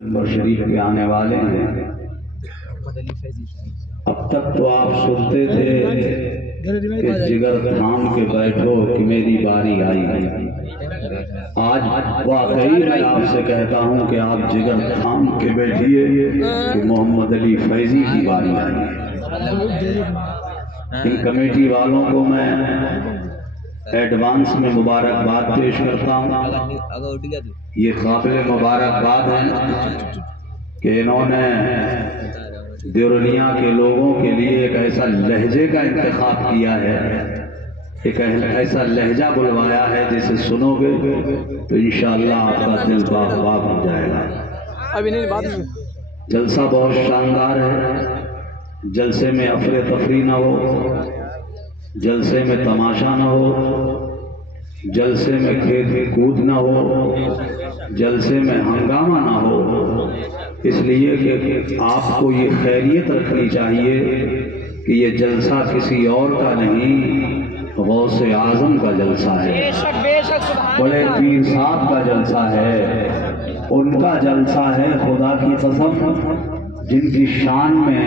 Number شریف کے آنے والے ہیں۔ اب تک تو آپ سنتے تھے کہ جگر تھام کے بیٹھو کہ میری باری آئی ہے۔ آج واقعی میں آپ سے کہتا ہوں کہ آپ جگر تھام کے بیٹھیے کہ محمد علی فیضی کی باری آئی ہے۔ ان کمیٹی والوں کو میں ایڈوانس میں مبارکباد پیش کرتا ہوں۔ یہ قابل مبارکباد ہے کہ انہوں نے دیورنیا کے لوگوں کے لیے ایک ایسا لہجے کا انتخاب کیا ہے، ایک ایسا لہجہ بلوایا ہے جسے سنو گے تو انشاءاللہ آپ کا دل باغ باغ ہو جائے گا۔ جلسہ بہت شاندار ہے، جلسے میں افرتفری نہ ہو، جلسے میں تماشا نہ ہو، جلسے میں کھیل کود نہ ہو، جلسے میں ہنگامہ نہ ہو، اس لیے کہ آپ کو یہ خیریت رکھنی چاہیے کہ یہ جلسہ کسی اور کا نہیں، غوث اعظم کا جلسہ ہے، بڑے پیر صاحب کا جلسہ ہے، ان کا جلسہ ہے۔ خدا کی قسم جن کی شان میں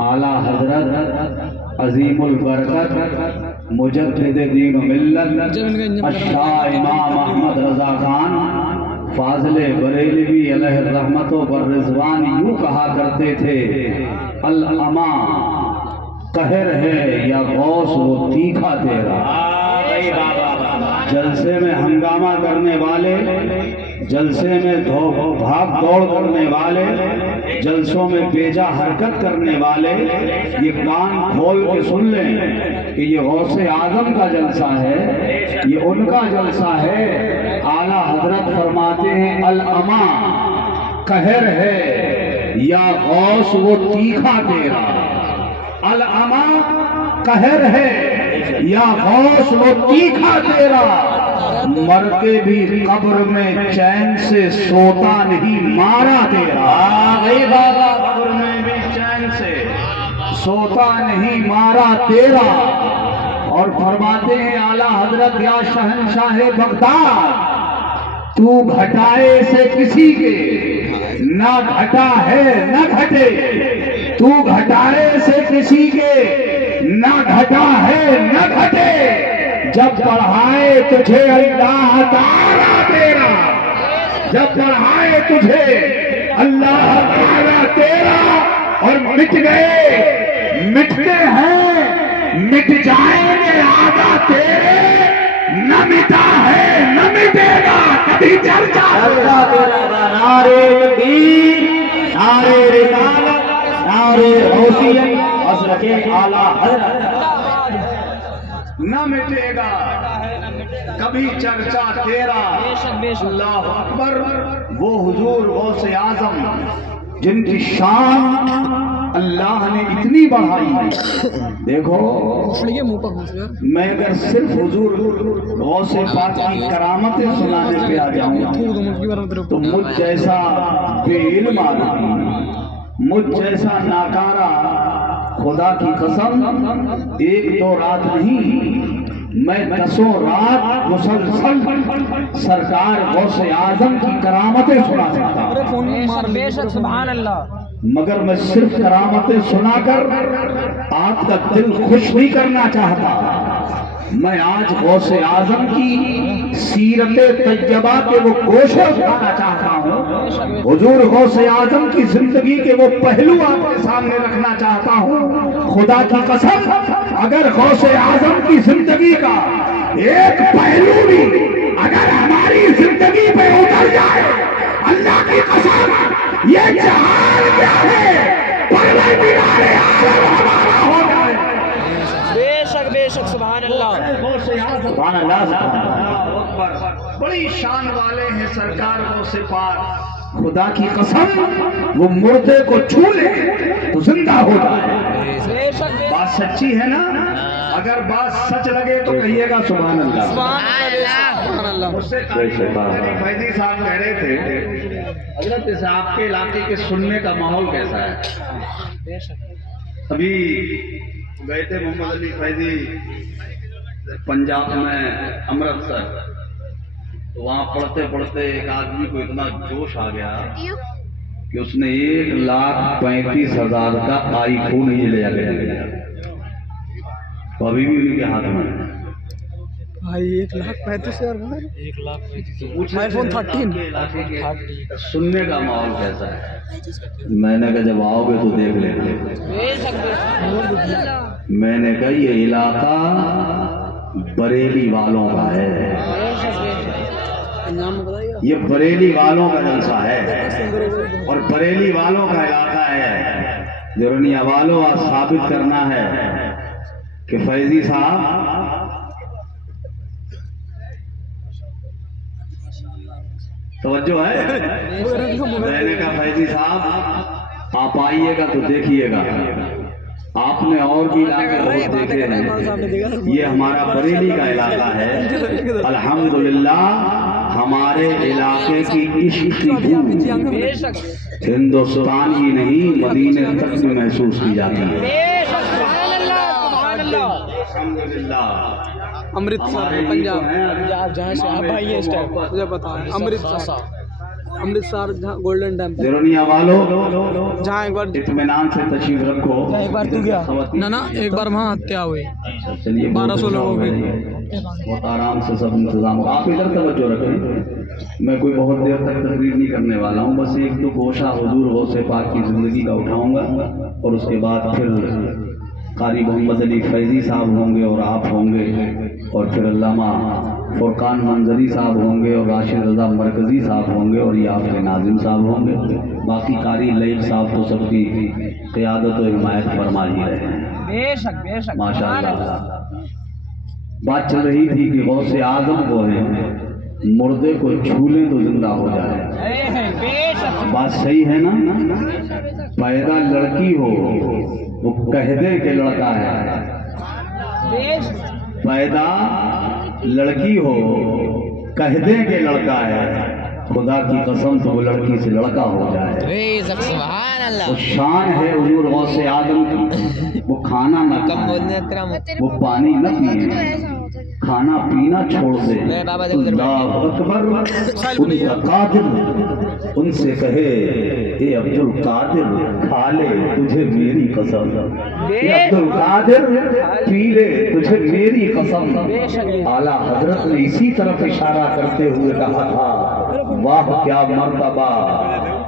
اعلیٰ حضرت عظیم البرکت مجدد دین و ملت الشاہ امام احمد رضا خان فاضل بریلوی علیہ الرحمت و بالرضوان یوں کہا کرتے تھے، الاما قہر ہے یا غوث وہ تیکھا تیرا۔ جلسے میں ہنگامہ کرنے والے، جلسے میں بھاگ دوڑ کرنے والے، جلسوں میں بیجا حرکت کرنے والے یہ کان کھول کے سن لیں کہ یہ غوث اعظم کا جلسہ ہے، یہ ان کا جلسہ ہے۔ اعلیٰ حضرت فرماتے ہیں الاما قہر ہے یا غوث وہ تیکھا تیرا، الاما قہر ہے یا غوث وہ تیکھا تیرا، مر کے بھی قبر میں چین سے سوتا نہیں مارا تیرا، قبر میں بھی چین سے سوتا نہیں مارا تیرا۔ اور فرماتے ہیں اعلیٰ حضرت یا شہنشاہ بغداد تو گھٹائے سے کسی کے نہ گھٹا ہے نہ گھٹے، تو گھٹائے سے کسی کے نہ گھٹا ہے نہ گھٹے، جب پڑھائے تجھے اللہ تعالیٰ تیرا، جب پڑھائے تجھے اللہ تعالیٰ تیرا، اور مٹ گئے مٹتے ہیں مٹ جائیں گے آدھا تیرے، نہ مٹا ہے نہ مٹے گا کبھی چرچا تیرا۔ نعرے تکبیر، نعرے رسالت، نعرے غوثیت، حضرت اعلیٰ حضرت، نہ مٹے گا کبھی چرچا تیرا۔ اللہ اکبر۔ وہ حضور غوث اعظم جن کی شان اللہ نے اتنی بڑھائی ہے، دیکھو میں اگر صرف حضور غوث پاک کی کرامتیں سنانے پہ آ جاؤں تو مجھ جیسا بے علم آدمی، مجھ جیسا ناکارہ، خدا کی قسم ایک دو رات نہیں میں 10 رات مسلسل سرکار غوث اعظم کی کرامتیں سنا سکتا ہوں، سبحان اللہ، مگر میں صرف کرامتیں سنا کر آپ کا دل خوش نہیں کرنا چاہتا۔ میں آج غوث اعظم کی سیرت طیبہ کے وہ گوشے اٹھانا چاہتا ہوں، حضور غوث اعظم کی زندگی کے وہ پہلو آپ کے سامنے رکھنا چاہتا ہوں۔ خدا کی قسم اگر غوث اعظم کی زندگی کا ایک پہلو بھی اگر ہماری زندگی پہ اتر جائے، اللہ کی قسم یہ جہان کیا ہے پروردگار عالم ہمارا ہو جائے۔ بے شک بے شک، سبحان اللہ، سبحان اللہ، بڑی شان والے ہیں سرکار غوث پاک۔ خدا کی قسم وہ مردے کو چھو لے تو زندہ ہو جائے۔ بات سچی ہے نا؟ اگر بات سچ لگے تو کہیے گا سبحان اللہ۔ مجھ سے فیضی صاحب کہہ رہے تھے حضرت صاحب کے علاقے کے سننے کا ماحول کیسا ہے؟ ابھی گئے تھے محمد علی فیضی پنجاب میں امرتسر، تو وہاں پڑھتے پڑھتے ایک آدمی کو اتنا جوش آ گیا کہ اس نے 1,35,000 کا آئی فون ہی لے گیا، تو ابھی بھی ان کے ہاتھ میں ہے۔ بھائی 1,35,000 آئی فون 13 سننے کا ماحول کیسا ہے؟ میں نے کہا جب آؤ گے تو دیکھ لینا۔ میں نے کہا یہ علاقہ بریلی والوں کا ہے، یہ بریلی والوں کا جلسہ ہے اور بریلی والوں کا علاقہ ہے۔ جرنیا والوں آج ثابت کرنا ہے کہ فیضی صاحب توجہ ہے۔ میں نے کہا فیضی صاحب آپ آئیے گا تو دیکھیے گا، آپ نے اور بھی علاقے بہت دیکھے ہیں، یہ ہمارا بریلی کا علاقہ ہے۔ الحمدللہ ہمارے علاقے کی عشق کی بو ہندوستان کی نہیں مدینے تک میں محسوس کی جاتی ہے۔ الحمدللہ امرتسر پنجاب جہاں سے آپ آئیے اس ٹائم مجھے پتا ہے، امرتسر جہاں گولڈن ٹیمپل جرونیا والو جہاں ایک بار اطمینان سے تشریف رکھو۔ ایک بار تو گیا نا ایک بار وہاں ہتیا ہوئی 1200 لوگوں کی، بہت آرام سے سب انتظام۔ آپ ادھر توجہ رکھیں، میں کوئی بہت دیر تک تقریر نہیں کرنے والا ہوں، بس ایک تو گوشہ حضور غوث پاک کی زندگی کا اٹھاؤں گا اور اس کے بعد پھر قاری محمد علی فیضی صاحب ہوں گے اور آپ ہوں گے اور پھر علامہ فرقان منظری صاحب ہوں گے اور راشد رضا مرکزی صاحب ہوں گے اور یہ آپ کے ناظم صاحب ہوں گے، باقی قاری لیل صاحب تو سب کی قیادت و حمایت فرما ہی رہے ہیں۔ بے شک بے شک ماشاء اللہ۔ بات چل رہی تھی کہ غوث اعظم کو ہے مردے کو چھولے تو زندہ ہو جائے، بات صحیح ہے نا؟ پیدا لڑکی ہو وہ کہہ دے کہ لڑکا ہے، پیدا لڑکی ہو کہہ دے کہ لڑکا ہے، خدا کی قسم تو وہ لڑکی سے لڑکا ہو جائے۔ وہ شان ہے حضور غوث اعظم کی، وہ کھانا نہ کھائے، وہ پانی نہ پیے، کھانا پینا چھوڑ دے، اللہ اکبر۔ ان کا قادر ان سے کہے اے عبد القادر کھا لے تجھے میری قسم، اے عبد القادر پی لے تجھے میری قسم۔ اعلیٰ حضرت نے اسی طرف اشارہ کرتے ہوئے کہا تھا واہ کیا مرتبہ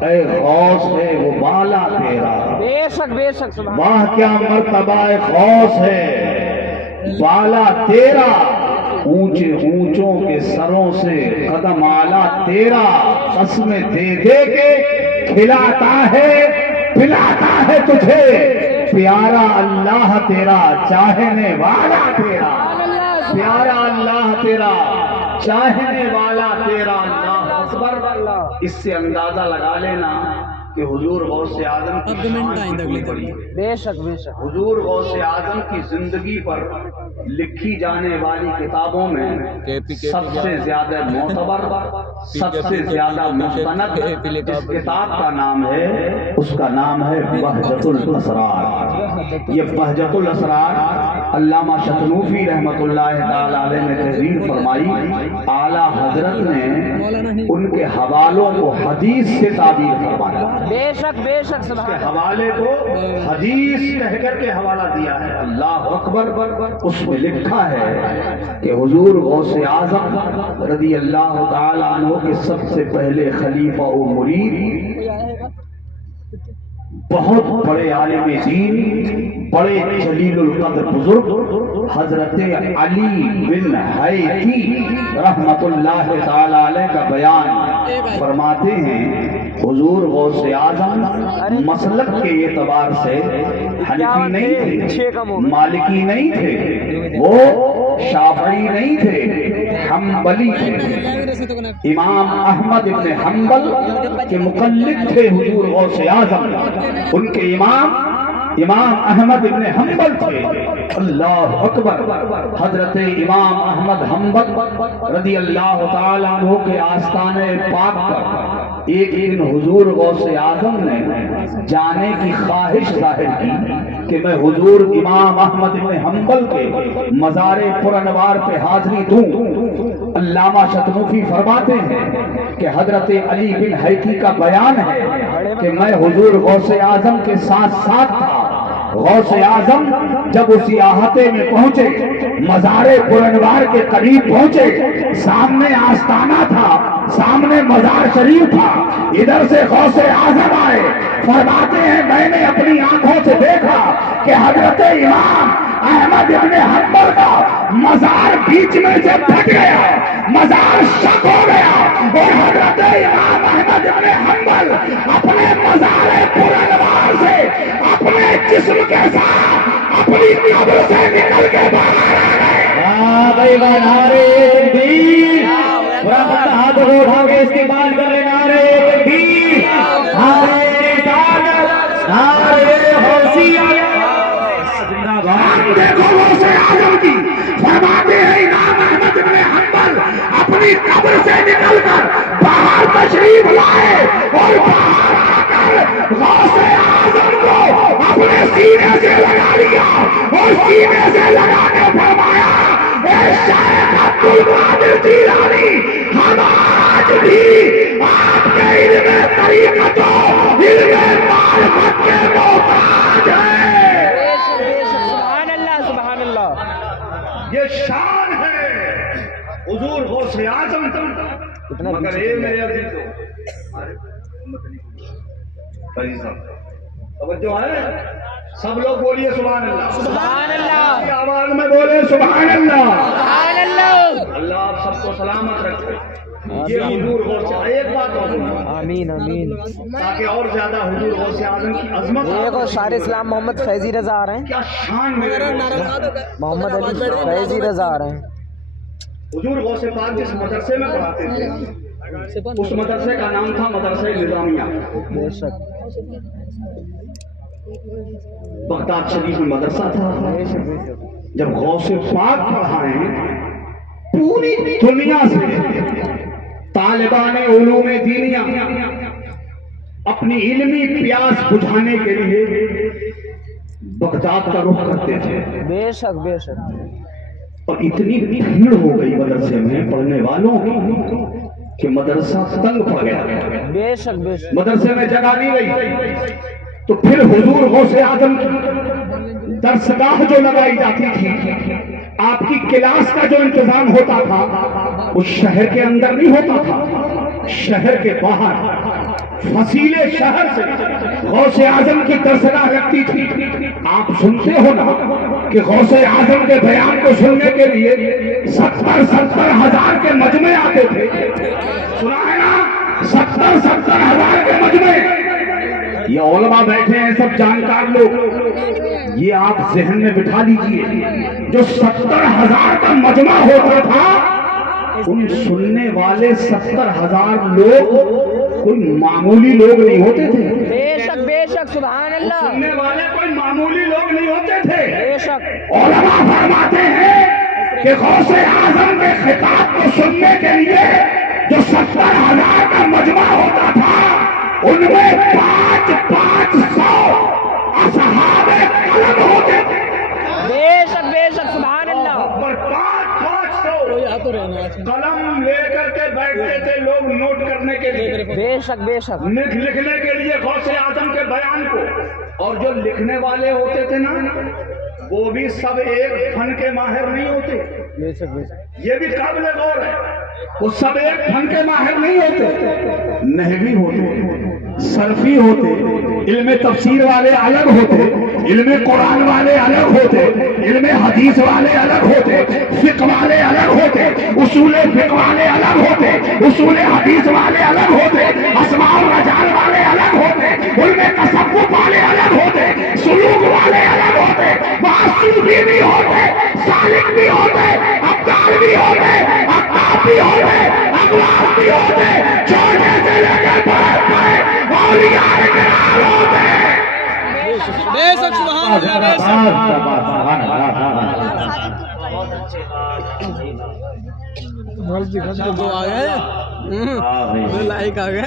اے غوث ہے وہ بالا تیرا، بے شک بے شک واہ کیا مرتبہ اے غوث ہے بالا تیرا، اونچے اونچوں کے سروں سے قدم اعلیٰ تیرا، قسمیں دے دے کے کھلاتا ہے پلاتا ہے تجھے، پیارا اللہ تیرا چاہنے والا تیرا، پیارا اللہ تیرا چاہنے والا تیرا۔ اللہ اکبر۔ اس سے اندازہ لگا لینا کہ حضور غوث اعظم کی شان کتنی بڑی ہے۔ بے شک بے شک حضور غوث اعظم کی زندگی پر لکھی جانے والی کتابوں میں سب سے زیادہ معتبر، سب سے زیادہ مستند جس کتاب کا نام ہے اس کا نام ہے بہجت الاسرار۔ یہ بہجت الاسرار علامہ شتنوفی رحمۃ اللہ تعالی علیہ نے تحریر فرمائی، اعلیٰ حضرت نے ان کے حوالوں کو حدیث سے تعبیر فرمایا، بے شک بے شک اس کے حوالے کو حدیث کہہ کر کے حوالہ دیا ہے۔ اللہ اکبر۔ اس میں لکھا ہے کہ حضور غوث اعظم رضی اللہ تعالی عنہ کے سب سے پہلے خلیفہ و مرید، بہت بڑے عالم دین، بڑے جلیل القدر بزرگ حضرت علی بن حیدی رحمت اللہ تعالی علیہ کا بیان فرماتے ہیں حضور غوث اعظم مسلک کے اعتبار سے حنفی نہیں تھے، مالکی نہیں تھے، وہ شافعی نہیں تھے، حنبلی تھے۔ امام احمد ابن حنبل کے مقلد تھے حضور غوث اعظم، ان کے امام احمد ابن حنبل تھے۔ اللہ اکبر۔ حضرت امام احمد حنبل رضی اللہ تعالیٰ عنہ کے آستانے پاک پر ایک دن حضور غوث اعظم نے جانے کی خواہش ظاہر کی کہ میں حضور امام احمد بن حنبل کے مزار پر انوار پہ حاضری دوں۔ علامہ شتنوفی فرماتے ہیں کہ حضرت علی بن حیثی کا بیان ہے کہ میں حضور غوث اعظم کے ساتھ ساتھ تھا۔ غوث اعظم جب اسی احاطے میں پہنچے، مزار پر انوار کے قریب پہنچے، سامنے آستانہ تھا، سامنے مزار شریف تھا، ادھر سے غوث اعظم آئے۔ فرماتے ہیں میں نے اپنی آنکھوں سے دیکھا کہ حضرت امام احمد بن حنبل کا مزار بیچ میں سے پھٹ گیا، مزار شک ہو گیا، اور حضرت امام احمد بن حنبل اپنے مزار پر انوار سے اپنے جسم کے ساتھ اپنی قبر سے نکل کے باہر آ گئے۔ بھائی نعرے تکبیر، ہاتھ اٹھا کے استقبال کر لیں، نعرے تکبیر، نعرے رسالت، نعرے غوثیہ۔ دیکھو غوث اعظم کی فرماتے ہیں امام احمد بن حنبل اپنی قبر سے نکل کر باہر تشریف لائے، اور باہر آ کر غوث اعظم کو اپنے سینے سے لگا لیا، اور سینے سے لگانے فرمایا اے شیخ عبد القادر جیلانی، ہم آج بھی آپ کے علم طریقت و علم معرفت کے محتاج ہیں۔ یہ شان ہے حضور غوث اعظم، مگر اے میرے عزیزو توجہ ہے، سب لوگ بولیے سبحان اللہ، سبحان اللہ، آواز میں بولے سبحان اللہ، سبحان اللہ۔ اللہ آپ سب کو سلامت رکھے۔ یہ حضور غوث، ایک بات اور آمین آمین۔ تاکہ اور زیادہ حضور غوث اعظم کی عظمت، دیکھو شار اسلام محمد فیضی رضا آ رہے ہیں، کیا شان میرے محمد علی فیضی رضا آ رہے ہیں۔ حضور غوث پاک جس مدرسے میں پڑھاتے تھے اس مدرسے کا نام تھا مدرسہ نظامیہ۔ بے شک بغداد شریف میں مدرسہ تھا۔ جب غوث پاک پڑھائیں پوری دنیا سے طالبان علوم دینیہ اپنی علمی پیاس بجھانے کے لیے بغداد کا رخ کرتے تھے، بے شک بے شک۔ اور اتنی بھیڑ ہو گئی مدرسے میں پڑھنے والوں کی کہ مدرسہ تنگ پڑ گیا، بے شک بے شک۔ مدرسے میں جگہ نہیں رہی۔ تو پھر حضور غوث اعظم کی درسگاہ جو لگائی جاتی تھی، آپ کی کلاس کا جو انتظام ہوتا تھا اس شہر کے اندر نہیں ہوتا تھا، شہر کے باہر فصیلے شہر سے غوث اعظم کی درسگاہ لگتی تھی۔ آپ سنتے ہو نا کہ غوث اعظم کے بیان کو سننے کے لیے 70 ہزار کے مجمع آتے تھے، سنا ہے نا، 70 ہزار کے مجمع۔ یہ علماء بیٹھے ہیں سب جانکار لوگ، یہ آپ ذہن میں بٹھا لیجئے، جو 70 ہزار کا مجمع ہوتا تھا ان سننے والے 70 ہزار لوگ کوئی معمولی لوگ نہیں ہوتے تھے، بے شک بے شک، سبحان اللہ، سننے والے کوئی معمولی لوگ نہیں ہوتے تھے۔ بے شک۔ علماء فرماتے ہیں کہ غوث اعظم کے خطاب کو سننے کے لیے جو 70 ہزار کا مجمع ہوتا تھا ان میں 500 اصحاب قلم ہوتے تھے، بے شک بے شک، سبحان اللہ۔ اور 500 قلم لے کر کے بیٹھتے تھے لوگ نوٹ کرنے کے لیے، بے شک بے شک، لکھنے کے لیے غوث اعظم کے بیان کو۔ اور جو لکھنے والے ہوتے تھے نا وہ بھی سب ایک فن کے ماہر نہیں ہوتے، بے شک بے شک، یہ بھی قابل غور ہے، وہ سب ایک فن کے ماہر نہیں ہوتے، نحوی ہوتے، صرفی ہوتے، علم تفسیر والے الگ ہوتے، علم قرآن والے الگ ہوتے، علم حدیث والے الگ ہوتے، فقہ والے الگ ہوتے، اصول فقہ والے الگ ہوتے، اصول حدیث والے الگ ہوتے، اسماء و رجال والے الگ ہوتے، علم تصوف والے الگ ہوتے، سلوک والے الگ ہوتے، صوفی بھی ہوتے، سالک بھی ہوتے، ابدال بھی ہوتے، اقطاب بھی ہوتے، اغوار بھی ہوتے، چھوٹے سے لے کے بڑے بڑے اولیاء کرام ہوتے۔ بے شک، سبحان اللہ، بے شک۔ تو آ گئے، لائک آ گئے۔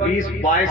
20-22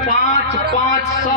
500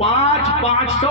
500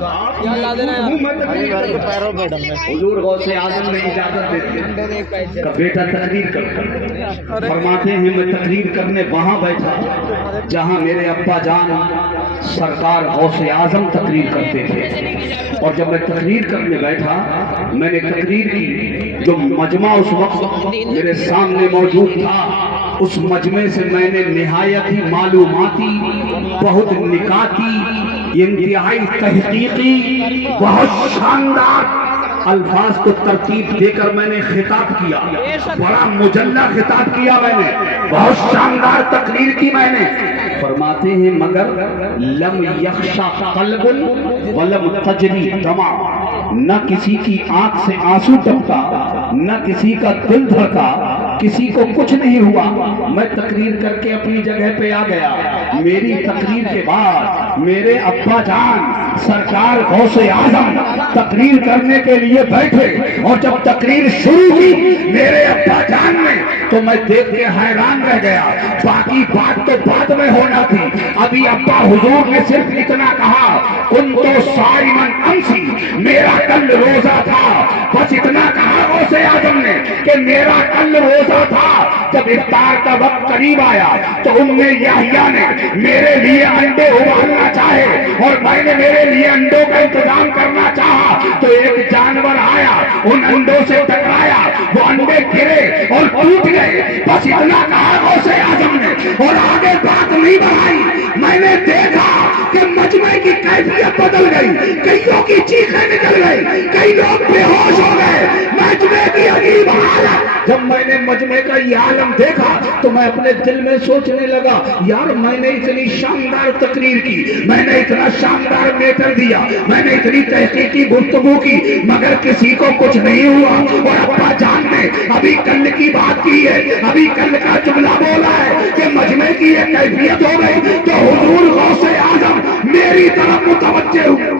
یا لا دینا حضور غوث اعظم نے اجازت دیتے کہ بیٹا تقریر کر. فرماتے ہیں میں تقریر کرنے وہاں بیٹھا جہاں میرے ابا جان سرکار غوث اعظم تقریر کرتے تھے. اور جب میں تقریر کرنے بیٹھا میں نے تقریر کی. جو مجمع اس وقت میرے سامنے موجود تھا اس مجمع سے میں نے نہایت ہی معلوماتی بہت نکاتی انتہائی تحقیقی بہت شاندار الفاظ کو ترتیب دے کر میں نے خطاب کیا. بڑا مجلہ خطاب کیا میں نے, بہت شاندار تقریر کی میں نے. فرماتے ہیں مگر لم یخشا قلب ولم تجری دمع, نہ کسی کی آنکھ سے آنسو ٹپکا نہ کسی کا دل دھڑکا, کسی کو کچھ نہیں ہوا. میں تقریر کر کے اپنی جگہ پہ آ گیا. میری تقریر کے بعد میرے ابا جان سرکار غوث اعظم تقریر کرنے کے لیے بیٹھے اور جب تقریر شروع ہوئی میرے ابا جان نے تو میں دیکھ کے حیران رہ گیا. باقی بات تو بعد میں ہونا تھی. ابھی ابا حضور نے صرف اتنا کہا کنتو صائمن امسی, میرا کل روزہ تھا. بس اتنا کہا غوث اعظم نے کہ میرا کل روزہ تھا. جب افطار کا وقت قریب آیا تو یحییٰ نے میرے لیے انڈے ابالنا چاہے اور میں نے میرے لیے انڈوں کا انتظام کرنا چاہا تو ایک جانور آیا ان انڈوں سے ٹکرایا, وہ انڈے گرے اور ٹوٹ گئے. بس اتنا کہا غوث اعظم نے اور آگے بات نہیں بڑھائی. میں نے دیکھا کہ مجمع کی کیفیت بدل گئی, کئیوں کی چیخیں نکل گئی, کئی لوگ بے ہوش ہو گئے. مجمع کی عجیب حالت. جب میں نے مجمع کا یہ عالم دیکھا تو میں اپنے دل میں سوچنے لگا یار میں نے اتنی شاندار تقریر کی, میں نے اتنا شاندار میٹر دیا, میں نے اتنی تحقیقی گفتگو کی مگر کسی کو کچھ نہیں ہوا. اور ابا جان نے ابھی کل کی بات کی ہے, ابھی کل کا جملہ بولا ہے کہ مجمع کی یہ کیفیت ہو گئی تو حضور غوث اعظم میری طرف متوجہ ہوئے.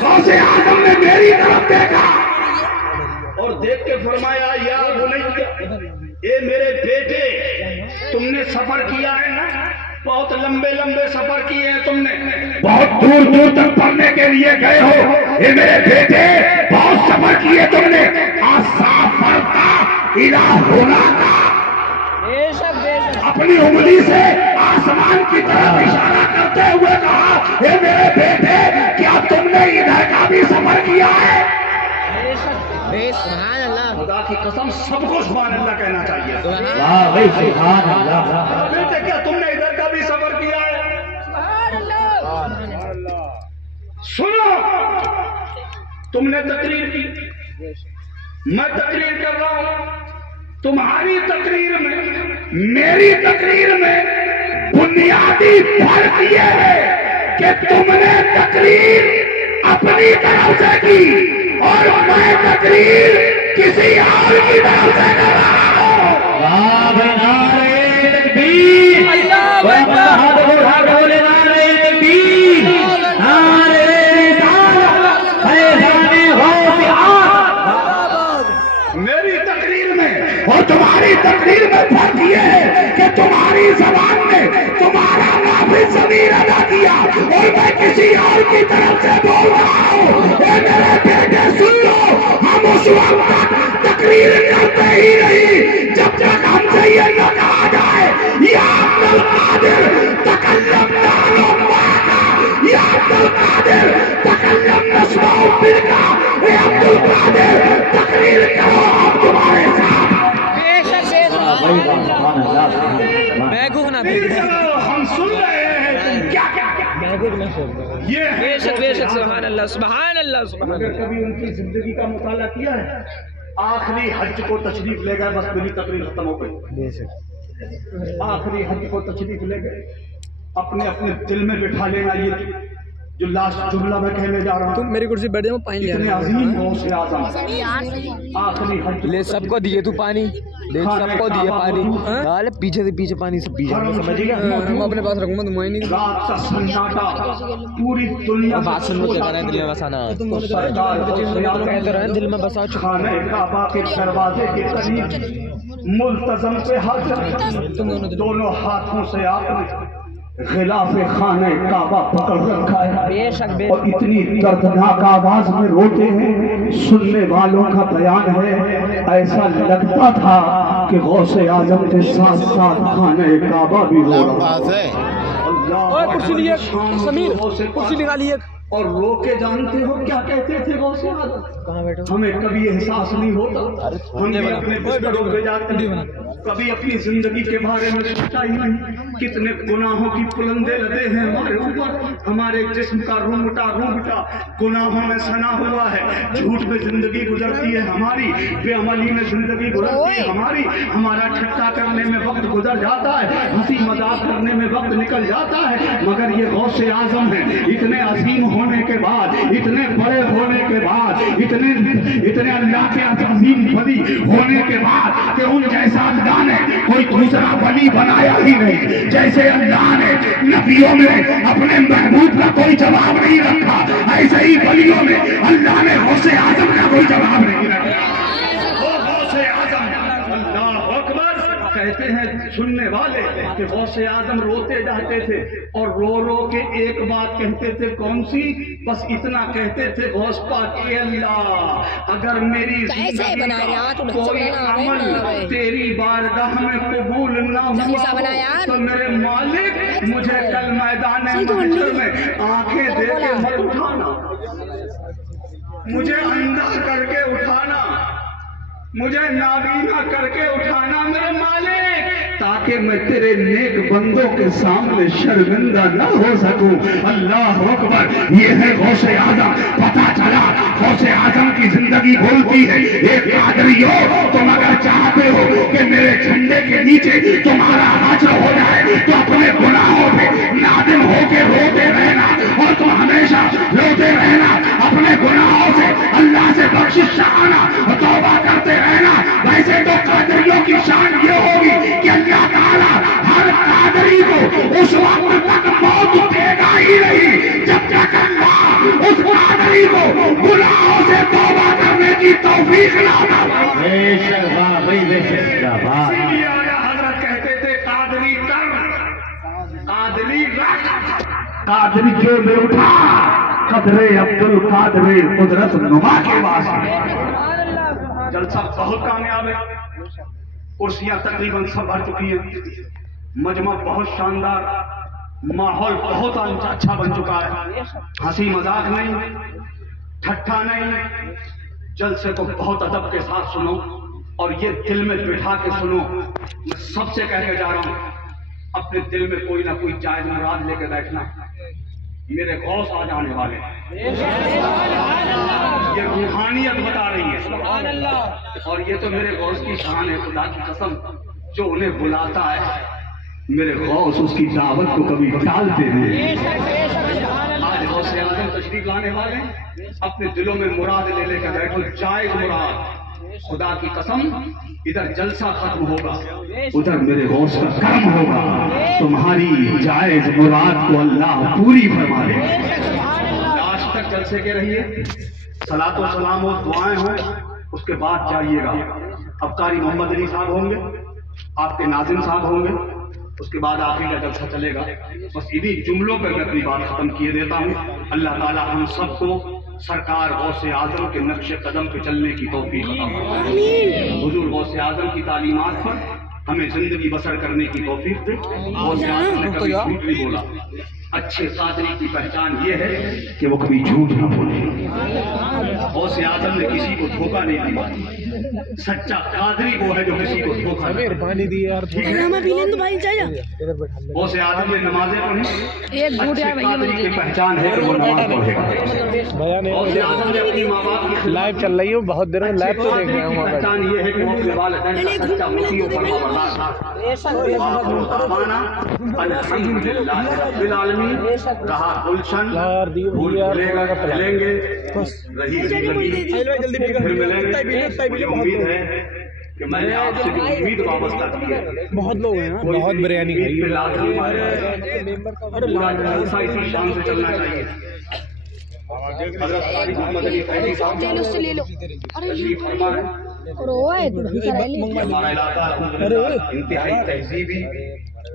غوث اعظم نے میری طرف دیکھا اور دیکھ کے فرمایا یا بنیا, اے میرے بیٹے تم نے سفر کیا ہے نا, بہت لمبے لمبے سفر کیے ہیں تم نے, بہت دور دور تک پڑھنے کے لیے گئے ہو. اے میرے بیٹے بہت سفر کیے تم نے. اسافرتا الی ہناک, اپنی انگلی سے آسمان کی طرف اشارہ کرتے ہوئے کہا اے میرے بیٹے کیا تم نے ادھر کا بھی سفر کیا ہے؟ سبحان اللہ, خدا کی قسم سب کو سبحان اللہ کہنا چاہیے. واہ بھائی سبحان اللہ. بیٹے کیا تم نے ادھر کا بھی سفر کیا ہے؟ سنو, تم نے تقریر کی, میں تقریر کر رہا ہوں. تمہاری تقریر میں میری تقریر میں بنیادی فرق یہ ہے کہ تم نے تقریر اپنی طرف سے کی اور میں تقریر کسی اور کی طرف سے کر رہا ہوں. واہ بھائی نعرہ تکبیر, اللہ اکبر, ہاتھ بولے نعرہ تکبیر, نعرہ رسالت, فیضان غوث اعظم. میری تقریر میں اور تمہاری تقریر میں فرق یہ ہے کہ تمہاری زبان میں تمہارا نافذ ضمیر ادا کیا اور میں کسی اور کی طرف سے بول رہا ہوں. اے میرے بیٹے سن لو, ہم اس وقت تک تقریر کرتے ہی نہیں جب تک ہم سے یہ نہ کہا جائے یا عبد القادر تکلم نعلم واقع, یا عبد القادر تکلم نسمع بالکا, اے عبد القادر تقریر کرو ہم تمہارے ساتھ. ہم سن رہے ہیں کیا یہ بے شک سبحان اللہ سبحان اللہ سبحان اللہ. کبھی ان کی زندگی کا مطالعہ کیا ہے؟ آخری حج کو تشریف لے گئے, بس میری تقریر ختم ہو گئی. آخری حج کو تشریف لے گئے, اپنے اپنے دل میں بٹھا لینا یہ جو لاسٹ جملہ میں کہنے جا رہا ہوں. تم میری کرسی بیٹھ جاؤ, پانی اتنے عظیم غوث اعظم آخری حج لے سب کو دیے تو پانی, لے سب کو دیے پانی, ڈالے پیچھے سے پیچھے پانی سے پیچھے, سمجھ گیا. ہم اپنے پاس رکھوں گا تم وہیں نہیں. رات کا سناٹا پوری دنیا بات سن مجھے کہنا ہے دل میں بسانا, کہتے رہے دل میں بسا. خانہ کعبہ کے دروازے کے قریب ملتزم پہ حاضر, دونوں ہاتھوں سے آپ نے غلاف خانہ کعبہ پکڑ رکھا ہے بے شک اور اتنی دردناک آواز میں روتے ہیں. سننے والوں کا بیان ہے ایسا لگتا تھا کہ غوث اعظم کے ساتھ ساتھ خانہ کعبہ بھی رو رہا ہے. اوے کرسی لیے سمیر کرسی نکالیے. اور رو کے جانتے ہو کیا کہتے تھے غوث اعظم؟ کہاں بیٹھو؟ ہمیں کبھی احساس نہیں ہوتا, ہم بھی اپنے بستروں پہ جاتے ہیں, کبھی اپنی زندگی کے بارے میں سوچا ہی نہیں. کتنے گناہوں کی پلندے لدے ہیں ہمارے اوپر, ہمارے جسم کا رومٹا گناہوں میں سنا ہوا ہے. جھوٹ میں زندگی گزرتی ہے ہماری, بے عملی میں زندگی گزرتی ہے ہماری, ہمارا ٹھٹا کرنے میں وقت گزر جاتا ہے, ہنسی مذاق کرنے میں وقت نکل جاتا ہے. مگر یہ غوث اعظم ہے, اتنے عظیم ہونے کے بعد, اتنے بڑے ہونے کے بعد, اتنے اللہ کے عظیم ولی ہونے کے بعد کہ ان جیسا اللہ نے کوئی دوسرا ولی بنایا ہی نہیں. جیسے اللہ نے نبیوں میں اپنے محبوب کا کوئی جواب نہیں رکھا, ایسے ہی ولیوں میں اللہ نے غوث اعظم کا کوئی جواب نہیں رکھا. وہ غوث اعظم, اللہ اکبر. کہتے ہیں سننے والے کہ غوث اعظم روتے جاتے تھے اور رو رو کے ایک بات کہتے تھے, کون سی؟ بس اتنا کہتے تھے غوث پاک, اے اللہ اگر میری زندگی کا کوئی عمل تیری بارگاہ میں قبول نہ ہوا تو میرے مالک مجھے کل میدان محشر میں آنکھیں دے کے مت اٹھانا, مجھے اندھا کر کے اٹھانا, مجھے نابینا کر کے اٹھانا میرے مالک, تاکہ میں تیرے نیک بندوں کے سامنے شرمندہ نہ ہو سکوں. اللہ اکبر. یہ ہے غوث اعظم. پتا چلا غوث اعظم کی زندگی بولتی ہے, ایک قادریو تم اگر چاہتے ہو کہ میرے جھنڈے کے نیچے تمہارا حشر ہو جائے تو اپنے گناہوں پہ نادم ہو کے روتے رہنا, اور تم ہمیشہ روتے رہنا, اپنے گناہوں سے اللہ سے بخشش چاہنا, توبہ کرتے رہنا. ویسے تو قادریوں کی شان یہ ہوگی کہ اللہ تعالیٰ ہر قادری کو اس وقت تک موت دے گا ہی نہیں جب تک اللہ اس قادری کو گناہوں سے توبہ کرنے کی توفیق نہ دے. حضرت کہتے تھے قادری کر, قادری رکھ, قادری جو میں اٹھا, قدر عبد القادر قدرت نما کے واسطے. جلسہ بہت کامیاب ہے, کرسیاں تقریباً سب بھر چکی ہیں, مجمع بہت شاندار, ماحول بہت اچھا بن چکا ہے, ہنسی مذاق نہیں, ٹھٹھا نہیں, جلسے کو بہت ادب کے ساتھ سنو اور یہ دل میں بٹھا کے سنو. میں سب سے کہہ کے جا رہا ہوں, اپنے دل میں کوئی نہ کوئی جائز مراد لے کے بیٹھنا. میرے غوث آ جانے والے ہیں, یہ روحانیت بتا رہی ہے, اور یہ تو میرے غوث کی شان ہے. خدا کی قسم جو انہیں بلاتا ہے میرے غوث اس کی دعوت کو کبھی ٹالتے نہیں. آج غوث اعظم تشریف لانے والے, اپنے دلوں میں مراد لے لے کر بیٹھو, جائز مراد. خدا کی قسم ادھر جلسہ ختم ہوگا, ادھر میرے غوث کا کرم ہوگا, تمہاری جائز مراد کو اللہ پوری فرما دے. آج تک جلسے کے رہیے, صلاۃ و سلام و دعائیں ہوں, اس کے بعد جائیے گا. اب قاری محمد علی صاحب ہوں گے, آپ کے ناظم صاحب ہوں گے, اس کے بعد آخری کا جلسہ چلے گا. بس انہی جملوں پہ میں اپنی بات ختم کیے دیتا ہوں. اللہ تعالیٰ ہم سب کو سرکار غوث اعظم کے نقش قدم پہ چلنے کی توفیق عطا فرمائے. حضور غوث اعظم کی تعلیمات پر ہمیں زندگی بسر کرنے کی توفیق دے. غوث اعظم نے کبھی جھوٹ نہیں بولا. اچھے قادری کی پہچان یہ ہے کہ وہ کبھی جھوٹ نہ بولے. غوث اعظم نے کسی کو دھوکہ نہیں دیا. سچا قادری وہ ہے جو کسی کو دھوکہ نہیں دیا. غوث اعظم نے نمازیں پڑھی, اچھے قادری کی پہچان ہے کہ وہ نماز پڑھے گا. غوث اعظم نے اپنی ماں باپ کی لائیو چل رہی ہوں, بہت دیر میں لائیو تو دیکھ رہے ہیں. پہچان یہ ہے کہ وہ اپنے والدین کا سچا مطیع و فرمانبردار تھا. الحمدللہ رب العالمین. رہا گلشن, پھول کھلیں گے, رہی زندگی, پھر ملیں گے. مجھے امید ہے کہ میں نے آپ سے جو امید وابستہ کی ہے, بہت لوگ ہیں, بہت بریانی امید پہ لازمی ہے. پورا جلسہ اسی شان سے چلنا چاہیے. حضرت قاری محمد علی فیضی صاحب تشریف فرما ہے. ہمارا علاقہ انتہائی تہذیبی